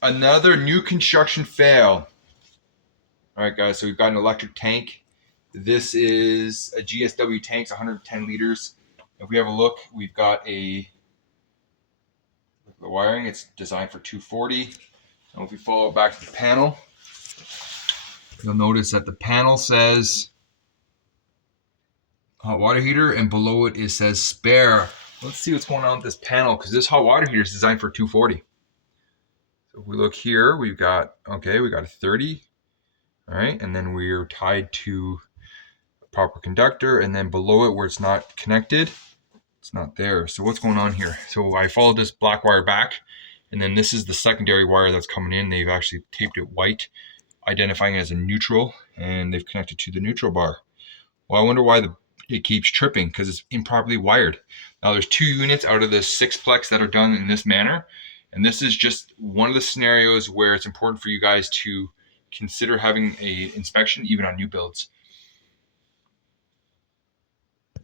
Another new construction fail. All right, guys, so we've got an electric tank. This is a GSW tank, it's 110 liters. If we have a look, we've got the wiring. It's designed for 240. And if we follow back to the panel, you'll notice that the panel says hot water heater, and below it says spare. Let's see what's going on with this panel, because this hot water heater is designed for 240. So if we look here, we got a 30. All right, and then we're tied to a proper conductor, and then below it where it's not connected, it's not there. So what's going on here? So I followed this black wire back, and then this is the secondary wire that's coming in. They've actually taped it white, identifying it as a neutral, and they've connected to the neutral bar. Well, I wonder why it keeps tripping, because it's improperly wired. Now there's 2 units out of the 6-plex that are done in this manner, and this is just one of the scenarios where it's important for you guys to consider having a inspection even on new builds.